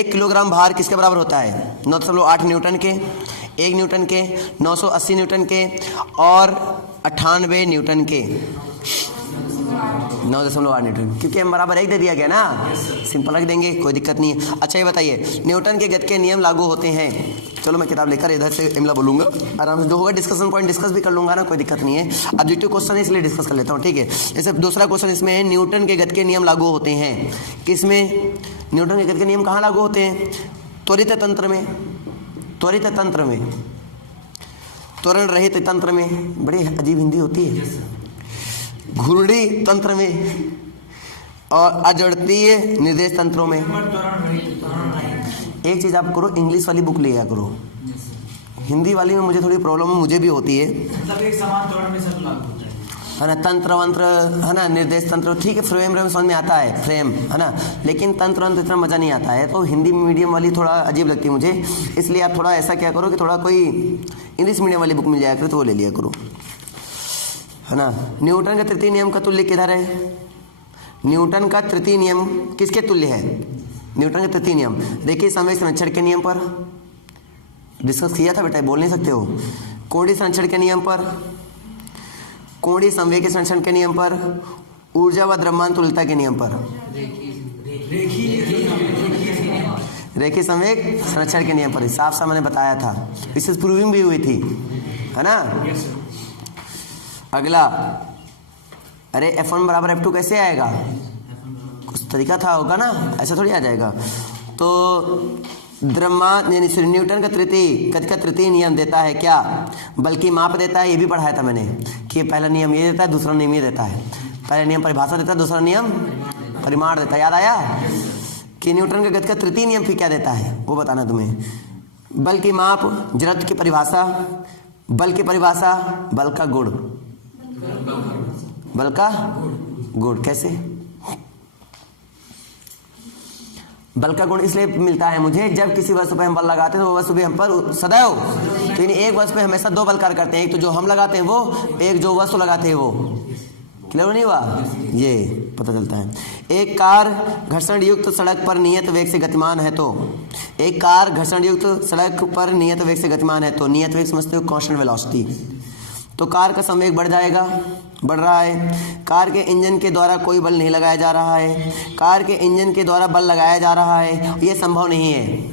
1 kilogram भार किसके बराबर होता है? 9.8 न्यूटन के, 1 न्यूटन के, 980 न्यूटन के और 98 न्यूटन के। 9.8 न्यूटन, क्योंकि हम बराबर 1 दे दिया गया ना, सिंपल रख देंगे, कोई दिक्कत नहीं है। अच्छा ये बताइए, न्यूटन के गति के नियम लागू होते हैं। चलो मैं किताब लेकर इधर से इमला बोलूंगा, आराम से जो होगा डिस्कशन पॉइंट डिस्कस भी कर लूंगा ना, कोई दिक्कत नहीं है। ऑब्जेक्टिव क्वेश्चन है इसलिए डिस्कस कर लेता हूँ, ठीक है। जैसे दूसरा क्वेश्चन इसमें है, न्यूटन के गति के नियम लागू होते हैं किसमें? न्यूटन के गति के नियम कहाँ लागू होते हैं? त्वरित तंत्र में, त्वरित तंत्र में, त्वरण रहित तंत्र में, बड़ी अजीब हिंदी होती है, घूर्णी तंत्र में और अजड़तीय निर्देश तंत्रों में। एक चीज आप करो, इंग्लिश वाली बुक लिया करो, हिंदी वाली में मुझे थोड़ी प्रॉब्लम मुझे भी होती है, मतलब एक समान त्वरण में सब लागू होता है ना। तंत्र वंत्र है ना, निर्देश तंत्र ठीक है, फ्रेम रेम समझ में आता है, फ्रेम है ना, लेकिन तंत्र वंत्र इतना मजा नहीं आता है। तो हिंदी मीडियम वाली थोड़ा अजीब लगती है मुझे, इसलिए आप थोड़ा ऐसा क्या करो कि थोड़ा कोई इंग्लिश मीडियम वाली बुक मिल जाया करो तो वो ले लिया करो, है ना। न्यूटन का तृतीय नियम का तुल्य किधर है? न्यूटन का तृतीय नियम किसके तुल्य है? न्यूटन का तृतीय नियम देखिए, संवेग संरक्षण के नियम पर डिस्कस किया था बेटा, बोल नहीं सकते हो। कोणीय संरक्षण के नियम पर, कोणीय संवेग संरक्षण के नियम पर, ऊर्जा व द्रव्यमान तुल्यता के नियम पर, रेखीय संवेग संरक्षण के नियम पर साफ साफ मैंने बताया था, इससे प्रूविंग भी हुई थी, है ना। अगला, अरे F1 बराबर F2 कैसे आएगा? कुछ तरीका था होगा ना, ऐसा थोड़ी आ जाएगा। तो द्रव्यमान यानी न्यूटन का तृतीय गति का तृतीय नियम देता है क्या? बल्कि माप देता है, ये भी पढ़ाया था मैंने कि पहला नियम ये देता है, दूसरा नियम ये देता है। पहला नियम परिभाषा देता है, दूसरा नियम परिमाण देता है। याद आया कि न्यूटन का गति का तृतीय नियम फिर क्या देता है वो बताना तुम्हें। बल की माप, जड़त्व की परिभाषा, बल की परिभाषा, बल का गुण, बल का गुण कैसे? बल का गुण इसलिए मिलता है मुझे जब किसी वस्तु पर हम बल लगाते हैं तो वो वस्तु भी हम पर सदैव, तो एक वस्तु पे हमेशा 2 बल कार्य करते हैं, एक तो जो हम लगाते हैं वो, एक जो वस्तु लगाते हैं वो। क्लियर नहीं हुआ? ये पता चलता है। एक कार घर्षण युक्त सड़क पर नियत वेग से गतिमान है तो, एक कार घर्षण युक्त सड़क पर नियत वेग से गतिमान है तो, नियत वेग समझते हो कांस्टेंट वेलोसिटी, तो कार का संवेग बढ़ जाएगा, बढ़ रहा है। कार के इंजन के द्वारा कोई बल नहीं लगाया जा रहा है, कार के इंजन के द्वारा बल लगाया जा रहा है, ये संभव नहीं है।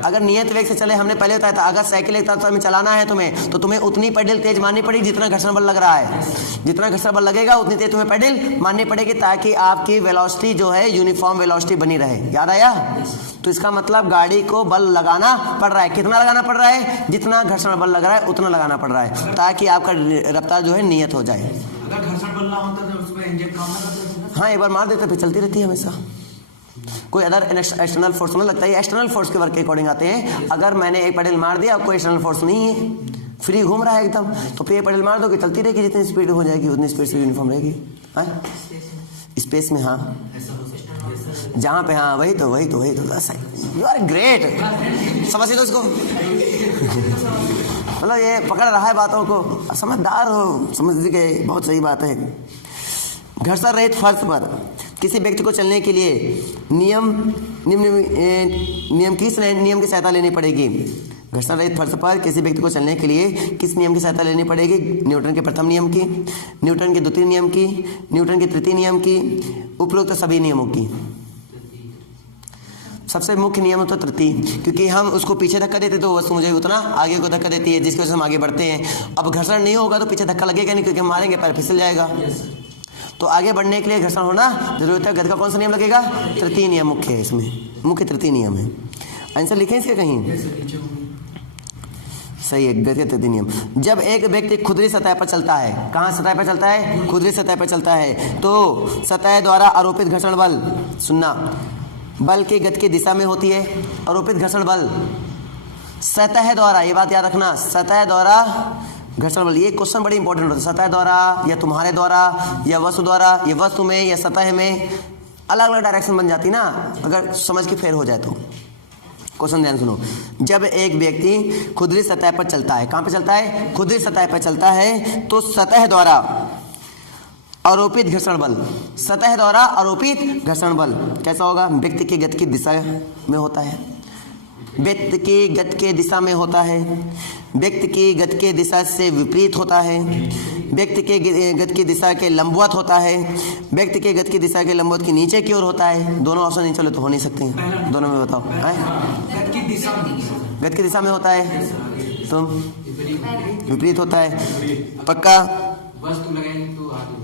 अगर नियत वेग से चले, हमने पहले बताया था, अगर साइकिल एक तरफ में चलाना है तुम्हें, तो तुम्हें उतनी पेडल तेज मारनी पड़ेगी जितना घर्षण बल लग रहा है। जितना घर्षण बल लगेगा उतनी तेज तुम्हें पेडल मारनी पड़ेगी ताकि आपकी वेलोसिटी जो है यूनिफॉर्म वेलोसिटी बनी रहे। याद आया? तो इसका मतलब गाड़ी को बल लगाना पड़ रहा है। कितना लगाना पड़ रहा है? जितना घर्षण बल लग रहा है उतना लगाना पड़ रहा है ताकि आपका रफ्तार जो है नियत हो जाए। अगर घर्षण बल ना होता तो उसमें इंजन काम ना करता। हाँ, एक बार मार देते फिर चलती रहती है हमेशा। कोई अदर एक्सटर्नल फोर्स में लगता है, एक्सटर्नल फोर्स के वर्क के अकॉर्डिंग आते हैं। अगर मैंने एक पेडल मार दिया, कोई एक्सटर्नल फोर्स नहीं है, फ्री घूम रहा है एकदम, तो फिर पेडल मार दो कि चलती रहेगी, जितनी स्पीड हो जाएगी उतनी स्पीड से यूनिफॉर्म रहेगी। हाँ, स्पेस में, हाँ जहाँ पे, हाँ वही तो यू आर ग्रेट, समझिए तो उसको मतलब ये पकड़ रहा है बातों को, समझदार हो, समझ गए, बहुत सही बात है। घर्षण रहित फर्श पर किसी व्यक्ति को चलने के लिए नियम की सहायता लेनी पड़ेगी। घर्षण रहित फर्श पर किसी व्यक्ति को चलने के लिए किस नियम की सहायता लेनी पड़ेगी? न्यूटन के प्रथम नियम की, न्यूटन के द्वितीय नियम की, न्यूटन के तृतीय नियम की, उपरोक्त सभी नियमों की। सबसे मुख्य नियम तो तृतीय, क्योंकि हम उसको पीछे धक्का देते तो वस्तु मुझे उतना आगे को धक्का देती है, जिसकी वजह से हम आगे बढ़ते हैं। अब घर्षण नहीं होगा तो पीछे धक्का लगेगा नहीं, क्योंकि हम मारेंगे पैर फिसल जाएगा। तो आगे बढ़ने के लिए घर्षण होना जरूरत है। गति का कौन सा नियम लगेगा? तृतीय नियम मुख्य है, इसमें मुख्य तृतीय नियम है। आंसर लिखें इसके कहीं, सही है, गति का तृतीय नियम। जब एक व्यक्ति खुदरी सतह पर चलता है, कहाँ सतह पर चलता है? खुदरी सतह पर चलता है, तो सतह द्वारा आरोपित घर्षण बल, सुनना, बल की गति की दिशा में होती है। आरोपित घर्षण बल सतह द्वारा, ये बात याद रखना, सतह द्वारा घर्षण बल, ये क्वेश्चन बड़ी इंपॉर्टेंट होता है। सतह द्वारा या तुम्हारे द्वारा या वस्तु द्वारा, या वस्तु में या सतह में, अलग अलग डायरेक्शन बन जाती ना, अगर समझ के फेर हो जाए तो। क्वेश्चन ध्यान सुनो। जब एक व्यक्ति खुदरी सतह पर चलता है, कहाँ पे चलता है? खुदरी सतह पर चलता है, तो सतह द्वारा आरोपित घर्षण बल, सतह द्वारा आरोपित घर्षण बल कैसा होगा? व्यक्ति की गति की दिशा में होता है, व्यक्ति की गति के दिशा में होता है, व्यक्ति की गति के दिशा से विपरीत होता है, व्यक्ति के गति की दिशा के लंबवत होता है, व्यक्ति के गति की दिशा के लंबवत के नीचे की ओर होता है। दोनों ऑप्शन नहीं चले तो हो नहीं सकते हैं, दोनों में बताओ। गति की दिशा में, गति की दिशा में होता है, तुम विपरीत होता है, पक्का? वस्तु लगाएंगे तो आगे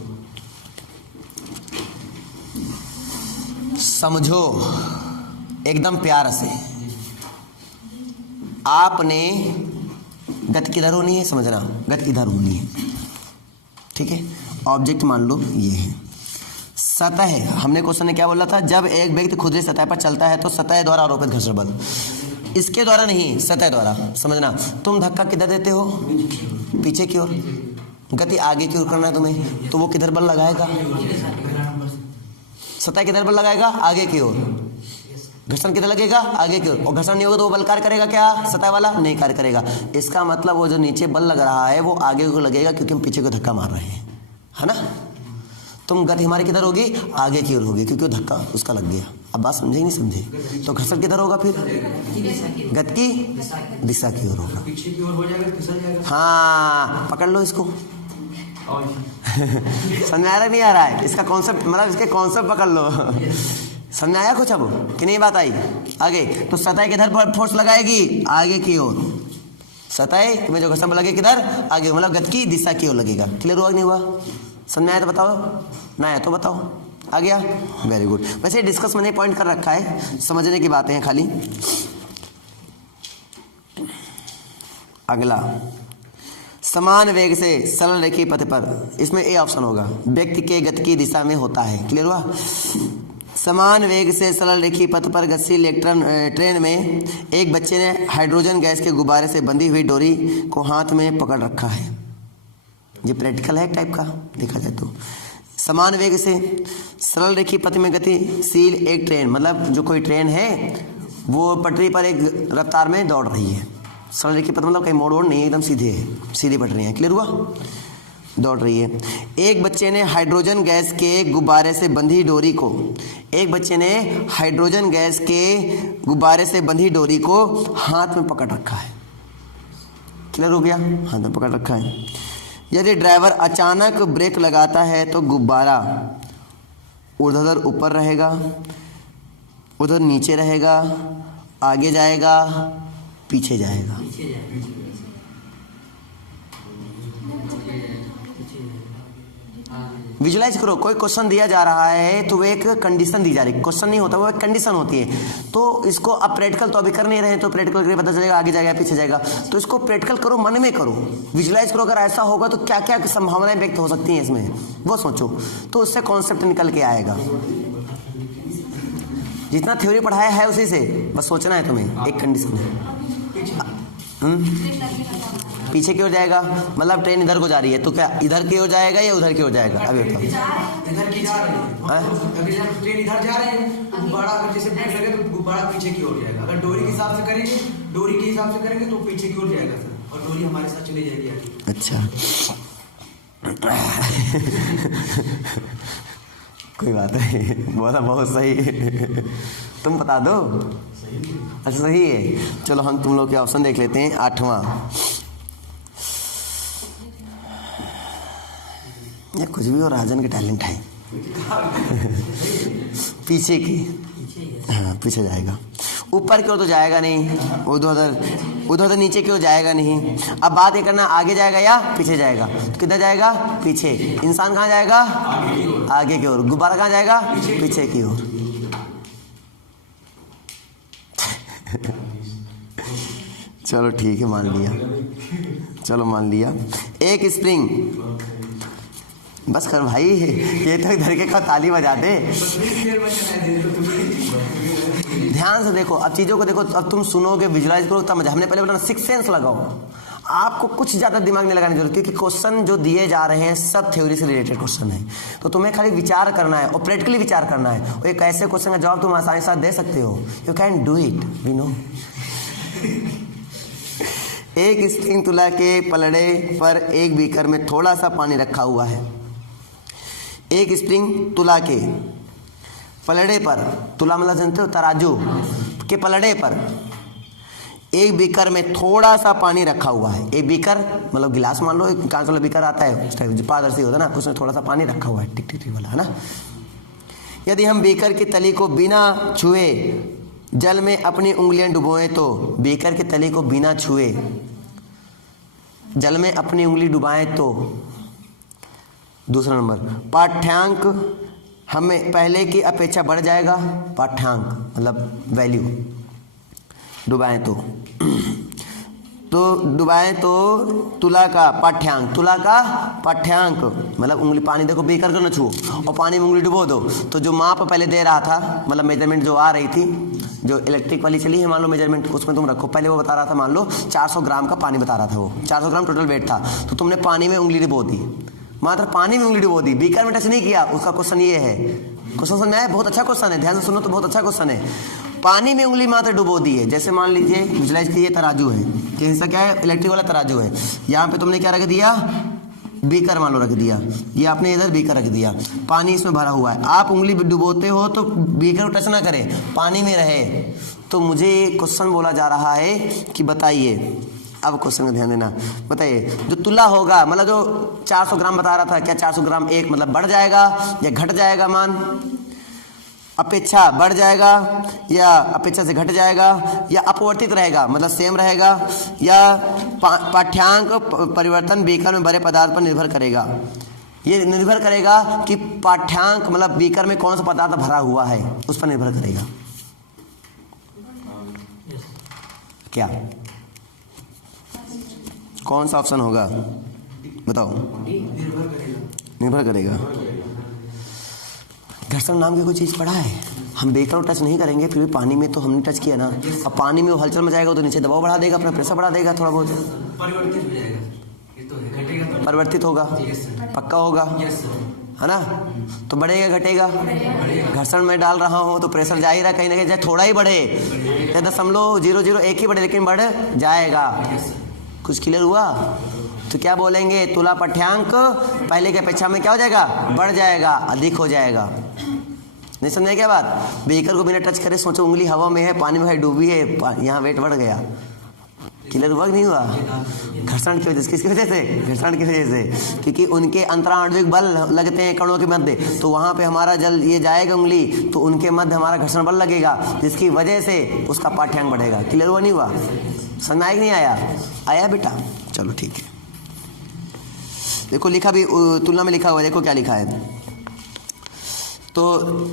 समझो एकदम प्यार से। आपने गति किधर होनी है, समझना, गति इधर होनी है, ठीक है? ऑब्जेक्ट मान लो ये है, सतह, हमने क्वेश्चन में क्या बोला था? जब एक व्यक्ति खुदरी सतह पर चलता है तो सतह द्वारा आरोपित घर्षण बल, इसके द्वारा नहीं, सतह द्वारा, समझना। तुम धक्का किधर देते हो? पीछे की ओर। गति आगे की ओर करना है तुम्हें, तो वो किधर बल लगाएगा? सतह किधर बल लगाएगा? आगे की ओर। घर्षण किधर लगेगा? आगे की ओर। और घर्षण नहीं होगा तो वो बल कार्य करेगा क्या? सतह वाला नहीं कार्य करेगा। इसका मतलब वो जो नीचे बल लग रहा है वो आगे को लगेगा, क्योंकि हम पीछे को धक्का मार रहे हैं, है ना? तुम गति हमारी किधर होगी? आगे की ओर होगी, क्योंकि वो धक्का उसका लग गया। अब बात समझे नहीं समझे? तो घर्षण किधर होगा फिर? गति की दिशा की ओर होगा। पीछे की ओर हो जाएगा, फिसल जाएगा। हाँ, पकड़ लो इसको। समझ आ रहा नहीं आ रहा है? इसका कॉन्सेप्ट, मतलब इसके कॉन्सेप्ट पकड़ लो। समझ आया कुछ अब कि नहीं? बात आई आगे? तो सतह किधर फोर्स लगाएगी? आगे की ओर। सतह में जो घर्षण लगे किधर? आगे, मतलब गति की दिशा की ओर लगेगा। क्लियर हुआ कि नहीं हुआ? समझ आया तो बताओ, ना आया तो बताओ। आ गया? Very good. वैसे डिस्कस मैंने पॉइंट कर रखा है, समझने की बातें हैं खाली। अगला, समान वेग से सरल रेखीय पथ पर, इसमें ए ऑप्शन होगा, व्यक्ति के गति की दिशा में होता है। क्लियर हुआ? समान वेग से सरल रेखीय पथ पर गतिशील इलेक्ट्रॉन ट्रेन में एक बच्चे ने हाइड्रोजन गैस के गुब्बारे से बंधी हुई डोरी को हाथ में पकड़ रखा है। ये प्रैक्टिकल है टाइप का देखा जाए तो। समान वेग से सरल रेखीय पथ में गतिशील एक ट्रेन, मतलब जो कोई ट्रेन है वो पटरी पर एक रफ्तार में दौड़ रही है। सरल रेखीय पथ मतलब कहीं मोड़ वोड़ नहीं है, एकदम सीधे है, सीधी पटरी है। क्लियर हुआ? दौड़ रही है। एक बच्चे ने हाइड्रोजन गैस के गुब्बारे से बंधी डोरी को, एक बच्चे ने हाइड्रोजन गैस के गुब्बारे से बंधी डोरी को हाथ में पकड़ रखा है। क्लियर हो गया? हाथ में पकड़ रखा है। यदि ड्राइवर अचानक ब्रेक लगाता है तो गुब्बारा उधर ऊपर रहेगा, उधर नीचे रहेगा, आगे जाएगा, पीछे जाएगा। विजुलाइज करो, कोई क्वेश्चन दिया जा रहा है तो वो एक कंडीशन दी जा रही है, क्वेश्चन नहीं होता, वो एक कंडीशन होती है। तो इसको अब प्रैक्टिकल तो अभी कर नहीं रहे हैं, तो प्रैक्टिकल करके पता चलेगा आगे जाएगा पीछे जाएगा। तो इसको प्रैक्टिकल करो, मन में करो, विजुलाइज करो। अगर ऐसा होगा तो क्या क्या संभावनाएं व्यक्त हो सकती हैं इसमें, वो सोचो, तो उससे कॉन्सेप्ट निकल के आएगा। जितना थ्योरी पढ़ाया है उसी से बस सोचना है तुम्हें। एक कंडीशन है, पीछे की ओर जाएगा, मतलब ट्रेन इधर को जा रही है तो क्या इधर की ओर जाएगा या उधर की ओर जाएगा? अभी बताओ। इधर की जा रही है, अगर ट्रेन इधर जा रही है तो गुब्बारा अगर जैसे ब्रेक लगे तो गुब्बारा पीछे की ओर जाएगा। अगर डोरी के हिसाब से करेंगे, डोरी के हिसाब से करेंगे तो पीछे की ओर जाएगा सर, और डोरी हमारे साथ चली जाएगी आगे। अच्छा कोई बात नहीं, बोला बहुत सही। तुम बता दो। अच्छा सही है। चलो हम तुम लोग के ऑप्शन देख लेते हैं। 8वां, ये कुछ भी और राजन के टैलेंट है। पीछे की, हाँ पीछे जाएगा, ऊपर की ओर तो जाएगा नहीं, उधर नीचे की ओर जाएगा नहीं। अब बात ये करना आगे जाएगा या पीछे जाएगा, तो किधर जाएगा? पीछे। इंसान कहाँ जाएगा? आगे की ओर। गुब्बारा कहाँ जाएगा? पीछे की ओर। चलो ठीक है, मान लिया, चलो मान लिया। एक स्प्रिंग, बस कर भाई, ये तो इधर के का ताली बजा दे। ध्यान से देखो, अब चीज़ों को देखो, अब तुम सुनोगे, विजुलाइज करो तब मजा। हमने पहले बोला सिक्स सेंस लगाओ, आपको कुछ ज़्यादा दिमाग नहीं लगाने की जरूरत, क्योंकि क्वेश्चन जो दिए जा रहे हैं सब थ्योरी से रिलेटेड क्वेश्चन है। तो तुम्हें खाली विचार करना है और प्रैक्टिकली विचार करना है, और एक ऐसे क्वेश्चन का जवाब तुम आसानी से दे सकते हो। You can do it, we know. एक स्प्रिंग तुला के पलड़े पर एक बीकर में थोड़ा सा पानी रखा हुआ है। एक स्प्रिंग तुला के पलड़े पर, तुला मतलब जानते हो तराजू के पलड़े पर एक बीकर में थोड़ा सा पानी रखा हुआ है। एक बीकर मतलब गिलास मान लो, एक कांच वाला बीकर आता है उस टाइप जो पारदर्शी होता है ना, उसमें थोड़ा सा पानी रखा हुआ है टिक टिक टिक वाला, है ना। यदि हम बीकर की तली को बिना छुए जल में अपनी उंगलियां डुबोएं तो, बीकर की तली को बिना छुए जल में अपनी उंगली डुबाएं तो। दूसरा नंबर, पाठ्यांक हमें पहले की अपेक्षा बढ़ जाएगा। पाठ्यांक मतलब वैल्यू, डुबाएं तो डुबाएं तो तुला का पाठ्यांक, तुला का पाठ्यांक मतलब उंगली, पानी देखो बीकर को न छुओ और पानी में उंगली डुबो दो, तो जो माप पहले दे रहा था मतलब मेजरमेंट जो आ रही थी, जो इलेक्ट्रिक वाली चली है मान लो मेजरमेंट, उसमें तुम रखो, पहले वो बता रहा था मान लो 400 ग्राम का पानी बता रहा था, वो 400 ग्राम टोटल वेट था, तो तुमने पानी में उंगली डुबो दी, मात्र पानी में उंगली डुबो दी, बीकर में टच नहीं किया। उसका क्वेश्चन ये है, क्वेश्चन समझ में आया? बहुत अच्छा क्वेश्चन है, ध्यान से सुनो तो बहुत अच्छा क्वेश्चन है। पानी में उंगली मात्र डुबो दी है। जैसे मान लीजिए विजुलाइज कीजिए तराजू है, ये हिस्सा क्या है? इलेक्ट्रिक वाला तराजू है। यहाँ पे तुमने क्या रख दिया? बीकर मान लो रख दिया, ये आपने इधर बीकर रख दिया, पानी इसमें भरा हुआ है। आप उंगली डुबोते हो तो बीकर टच ना करे, पानी में रहे। तो मुझे क्वेश्चन बोला जा रहा है कि बताइए, अब क्वेश्चन का ध्यान देना, बताइए जो तुला होगा मतलब जो 400 ग्राम बता रहा था, क्या 400 ग्राम एक मतलब बढ़ जाएगा या घट जाएगा? मान अपेक्षा बढ़ जाएगा या अपेक्षा से घट जाएगा या अपवर्तित रहेगा मतलब सेम रहेगा, या पाठ्यांक परिवर्तन बीकर में भरे पदार्थ पर निर्भर करेगा? ये निर्भर करेगा कि पाठ्यांक मतलब बीकर में कौन सा पदार्थ भरा हुआ है उस पर निर्भर करेगा। क्या कौन सा ऑप्शन होगा बताओ? निर्भर करेगा। घर्षण नाम की कोई चीज़ पढ़ा है? हम बेकर टच नहीं करेंगे, फिर भी पानी में तो हमने टच किया ना। अब पानी में वो हलचल मचाएगा तो नीचे दबाव बढ़ा देगा, अपना प्रेशर बढ़ा देगा, थोड़ा बहुत परिवर्तित हो जाएगा, ये तो है, घटेगा तो परिवर्तित होगा, पक्का होगा, है ना? तो बढ़ेगा घटेगा? घर्षण में डाल रहा हूँ तो प्रेशर जा ही रहा, कहीं ना कहीं थोड़ा ही बढ़े, 0.001 ही बढ़े, लेकिन बढ़ जाएगा। कुछ क्लियर हुआ? तो क्या बोलेंगे? तुला पाठ्यांक पहले की अपेक्षा में क्या हो जाएगा? बढ़ जाएगा, अधिक हो जाएगा। नहीं समझे क्या बात? बीकर को बिना टच करे सोचो उंगली हवा में है, पानी में डूबी है, यहाँ वेट बढ़ गया। क्लियर हुआ कि नहीं हुआ? घर्षण की वजह से। किसकी वजह से? घर्षण की वजह से, क्योंकि उनके अंतराण्विक बल लगते हैं कणों के मध्य, तो वहाँ पे हमारा जल ये जाएगा उंगली, तो उनके मध्य हमारा घर्षण बल लगेगा, जिसकी वजह से उसका पाठ्यांक बढ़ेगा। क्लियर हुआ नहीं हुआ? समझ में आया कि नहीं आया? आया बेटा? चलो ठीक है। देखो लिखा भी तुलना में लिखा हुआ है, देखो क्या लिखा है। तो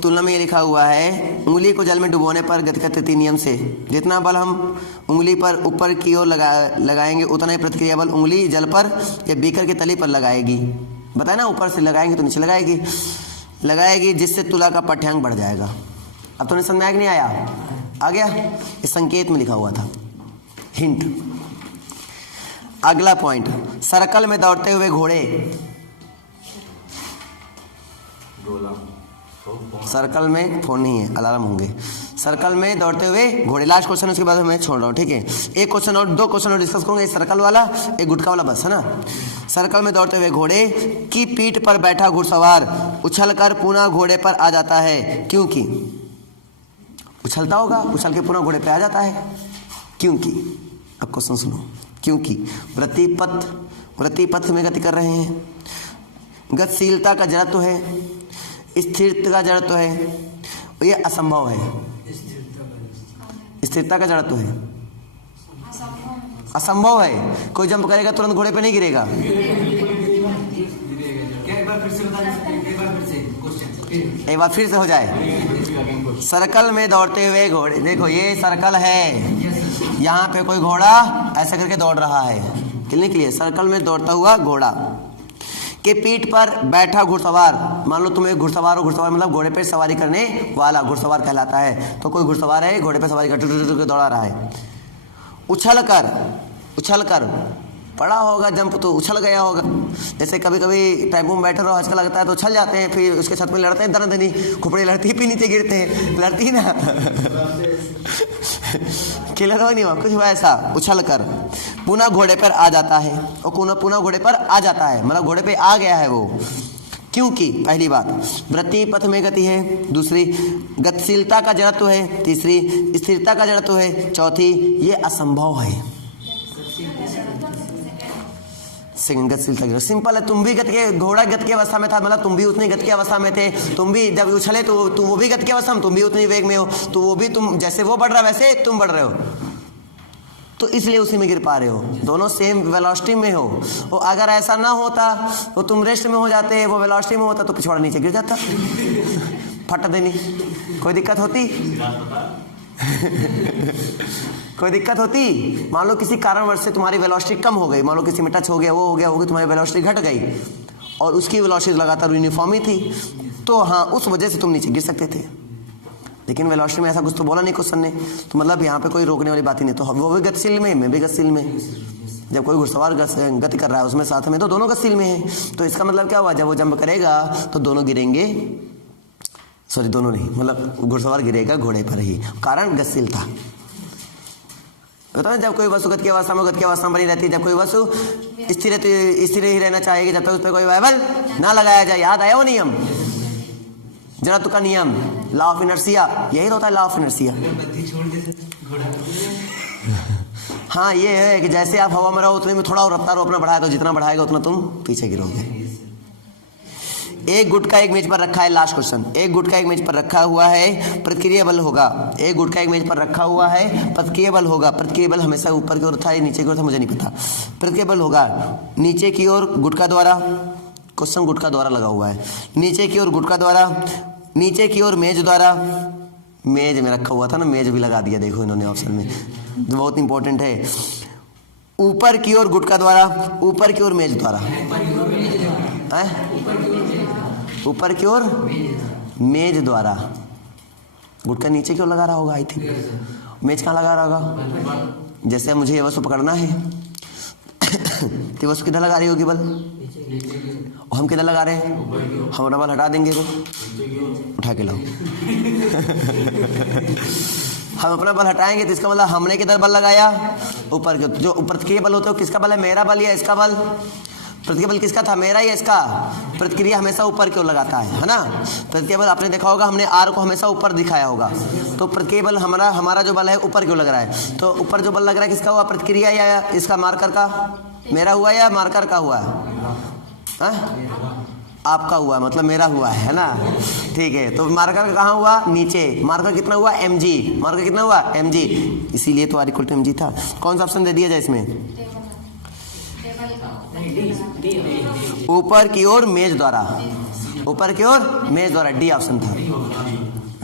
तुलना में ये लिखा हुआ है, उंगली को जल में डुबोने पर गतिकृत नियम से जितना बल हम उंगली पर ऊपर की ओर लगाएंगे उतना ही प्रतिक्रिया बल उंगली जल पर या बीकर की तली पर लगाएगी। बताया ना, ऊपर से लगाएंगे तो नीचे लगाएगी, जिससे तुला का पाठ्यांक बढ़ जाएगा। अब तो समझ में आया कि नहीं आया? आ गया? इस संकेत में लिखा हुआ था, हिंट। अगला पॉइंट, सर्कल में दौड़ते हुए घोड़े। सर्कल में फोन नहीं है, अलार्म होंगे। सर्कल में दौड़ते हुए घोड़े, लास्ट क्वेश्चन, उसके बाद मैं छोड़ रहा हूँ, ठीक है? एक क्वेश्चन और, दो क्वेश्चन और डिस्कस करूंगा, एक सर्कल वाला एक गुटका वाला, बस, है ना। सर्कल में दौड़ते हुए घोड़े की पीठ पर बैठा घुड़सवार उछलकर पुनः घोड़े पर आ जाता है, क्योंकि उछलता होगा, उछल के पुनः घोड़े पे आ जाता है, क्योंकि, अब क्वेश्चन सुनो, क्योंकि प्रतिपथ में गति कर रहे हैं, गतिशीलता का जड़त्व है, स्थिरता का जड़त्व है, और ये असंभव है। स्थिरता का जड़त्व है, असंभव है। कोई जंप करेगा तुरंत घोड़े पे नहीं गिरेगा। एक बार फिर से हो जाए। सर्कल में दौड़ते हुए घोड़े, देखो ये सर्कल है, यहाँ पे कोई घोड़ा ऐसा करके दौड़ रहा है, क्लियर? सर्कल में दौड़ता हुआ घोड़ा के पीठ पर बैठा घुड़सवार, मान लो तुम एक घुड़सवार हो, घुड़सवार मतलब घोड़े पे सवारी करने वाला घुड़सवार कहलाता है। तो कोई घुड़सवार है, घोड़े पे सवारी कर दौड़ा रहा है, उछल कर पड़ा होगा, जंप तो उछल गया होगा। जैसे कभी कभी टेम्पो में बैठे रहो, हंसका लगता है तो उछल जाते हैं, फिर उसके छत में लड़ते हैं, दरदनी खुपड़ी लड़ती है, फिर नीचे गिरते हैं, लड़ती ना। क्लियर हो नहीं हुआ? कुछ हुआ ऐसा, उछल कर पुनः घोड़े पर आ जाता है, और पुनः घोड़े पर आ जाता है मतलब घोड़े पे आ गया है वो, क्योंकि पहली बात वृत्ति पथ में गति है, दूसरी गतिशीलता का जड़त्व है, तीसरी स्थिरता का जड़त्व है, चौथी ये असंभव है। सेकंड गतिशीलता सिंपल है। तुम भी गति के घोड़ा गति की अवस्था में था, मतलब तुम भी उतनी गति की अवस्था में थे। तुम भी जब उछले तो वो भी गति की अवस्था में, तुम भी उतनी वेग में हो, तो वो भी तुम जैसे वो बढ़ रहा है वैसे तुम बढ़ रहे हो, तो इसलिए उसी में गिर पा रहे हो। दोनों सेम वेलोसिटी में हो। वो अगर ऐसा ना होता तो तुम रेस्ट में हो जाते, वो वेलोसिटी में होता तो पिछवाड़ा नीचे गिर जाता, फट देनी। कोई दिक्कत होती? कोई दिक्कत होती? मान लो किसी कारणवश से तुम्हारी वेलोसिटी कम हो गई, मान लो किसी में टच हो गया, वो हो गया, तुम्हारी वेलोसिटी घट गई और उसकी वेलोसिटी लगातार यूनिफॉर्म ही थी, तो हाँ उस वजह से तुम नीचे गिर सकते थे। लेकिन वेलोसिटी में ऐसा कुछ तो बोला नहीं क्वेश्चन ने, तो मतलब यहाँ पे कोई रोकने वाली बात ही नहीं। तो वो भी गतिशील में, मैं भी गतिशील में। जब कोई घुड़सवार गति कर रहा है उसमें साथ में, तो दोनों गतिशील में है। तो इसका मतलब क्या हुआ, जब वो जंप करेगा तो दोनों गिरेंगे, सॉरी दोनों नहीं, मतलब घुड़सवार गिरेगा घोड़े पर ही, कारण गतिशीलता। बताओ जब कोई वस्तु गति की अवस्था में बनी रहती है, जब कोई वस्तु स्थिर ही रहना चाहिए जब तक उस पर कोई वायबल ना लगाया जाए। याद आया वो नियम, जड़त्व का नियम, लॉ ऑफ इनर्शिया, यही तो होता है लॉ ऑफ इनर्शिया। हाँ ये है कि जैसे आप हवा में रहो उतने में थोड़ा और रफ्तार अपना बढ़ाए, तो जितना बढ़ाएगा उतना तुम पीछे गिरोगे। एक गुटका एक मेज पर रखा है, लास्ट क्वेश्चन। एक गुटका एक मेज पर रखा हुआ है, प्रतिक्रिया बल होगा। एक गुटका एक मेज पर रखा हुआ है, प्रतिक्रिया बल होगा। प्रतिक्रिया बल हमेशा ऊपर की ओर था या नीचे की ओर था मुझे नहीं पता। प्रतिक्रिया बल होगा नीचे की ओर गुटका द्वारा, क्वेश्चन गुटका द्वारा लगा हुआ है, नीचे की ओर गुटका द्वारा, नीचे की ओर मेज द्वारा। मेज में रखा हुआ था ना, मेज भी लगा दिया देखो इन्होंने ऑप्शन में, जो बहुत इंपॉर्टेंट है। ऊपर की ओर गुटका द्वारा, ऊपर की ओर मेज द्वारा, ऊपर की ओर मेज द्वारा। गुटका नीचे की ओर लगा रहा होगा आई थिंक, मेज कहाँ लगा रहा होगा। जैसे मुझे ये वस्तु पकड़ना है तो वस्तु किधर लगा रही होगी बल, और हम किधर लगा रहे हैं, हम अपना बल हटा देंगे, को उठा के लाओ हम अपना बल हटाएंगे तो इसका मतलब हमने किधर बल लगाया, ऊपर के। जो प्रतिक्रिया बल होते हो किसका बल है, मेरा बल या इसका बल। प्रतिक्रिया बल किसका था, मेरा या इसका। प्रतिक्रिया हमेशा ऊपर की ओर लगाता है ना। प्रतिक्रिया बल आपने देखा होगा, हमने आर को हमेशा ऊपर दिखाया होगा, तो प्रतिक्रिया बल हमारा जो बल है ऊपर की ओर लग रहा है। तो ऊपर जो बल लग रहा है किसका हुआ, प्रतिक्रिया या इसका मार्कर का, मेरा हुआ या मार्कर का हुआ है, आपका हुआ, मतलब मेरा हुआ है ना, ठीक है। तो मार्कर कहाँ हुआ, नीचे। मार्कर कितना हुआ, mg। मार्कर कितना हुआ, mg, इसीलिए तो r इक्वल टू mg था। कौन सा ऑप्शन दे दिया जाए इसमें, ऊपर की ओर मेज द्वारा, ऊपर की ओर मेज द्वारा, डी ऑप्शन था।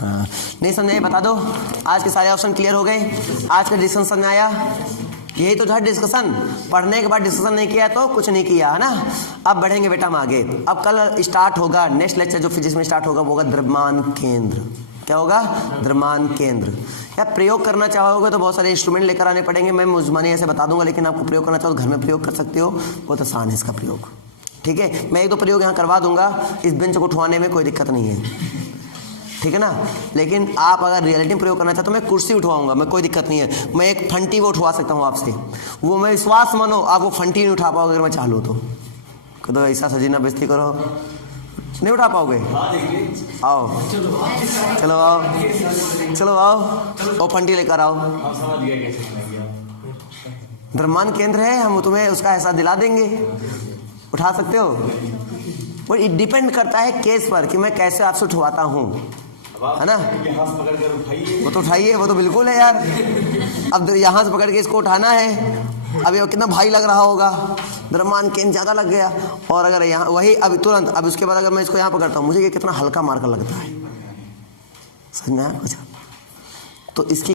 हाँ नहीं समझे बता दो। आज के सारे ऑप्शन क्लियर हो गए, आज का डिस्कशन समझ में आया। यही तो था डिस्कशन, पढ़ने के बाद डिस्कशन नहीं किया तो कुछ नहीं किया है ना। अब बढ़ेंगे बेटा हम आगे। अब कल स्टार्ट होगा नेक्स्ट लेक्चर जो फिजिक्स में स्टार्ट होगा, वो होगा द्रव्यमान केंद्र। क्या होगा, द्रव्यमान केंद्र। या प्रयोग करना चाहोगे तो बहुत सारे इंस्ट्रूमेंट लेकर आने पड़ेंगे, मैं मुझमानी ऐसे बता दूंगा, लेकिन आपको प्रयोग करना चाहो तो घर में प्रयोग कर सकते हो, बहुत आसान है इसका प्रयोग। ठीक है, मैं एक दो प्रयोग यहाँ करवा दूंगा, इस बेंच को उठवाने में कोई दिक्कत नहीं है, ठीक है ना। लेकिन आप अगर रियलिटी में प्रयोग करना चाहते तो मैं कुर्सी उठवाऊंगा, मैं कोई दिक्कत नहीं है। मैं एक फंटी वो उठवा सकता हूँ आपसे, वो मैं विश्वास मानो आप वो फंटी नहीं उठा पाओगे अगर मैं चाहूँ तो ऐसा सजीना बेइज्जती करो, नहीं उठा पाओगे। आओ चलो आओ, चलो आओ, वो फंटी लेकर आओ। द्रव्यमान केंद्र है, हम तुम्हें उसका एहसास दिला देंगे, उठा सकते हो। वो डिपेंड करता है केस पर कि मैं कैसे आपसे उठवाता हूँ, है ना। वो तो उठाइए, वो तो बिल्कुल है यार। अब यहाँ से पकड़ के इसको उठाना है, अब ये कितना भारी लग रहा होगा, द्रव्यमान केंद्र ज़्यादा लग गया। और अगर यहाँ वही अभी तुरंत, अब उसके बाद अगर मैं इसको यहाँ पकड़ता हूँ, मुझे ये कितना हल्का मार्कर लगता है, समझ में आया कुछ। तो इसकी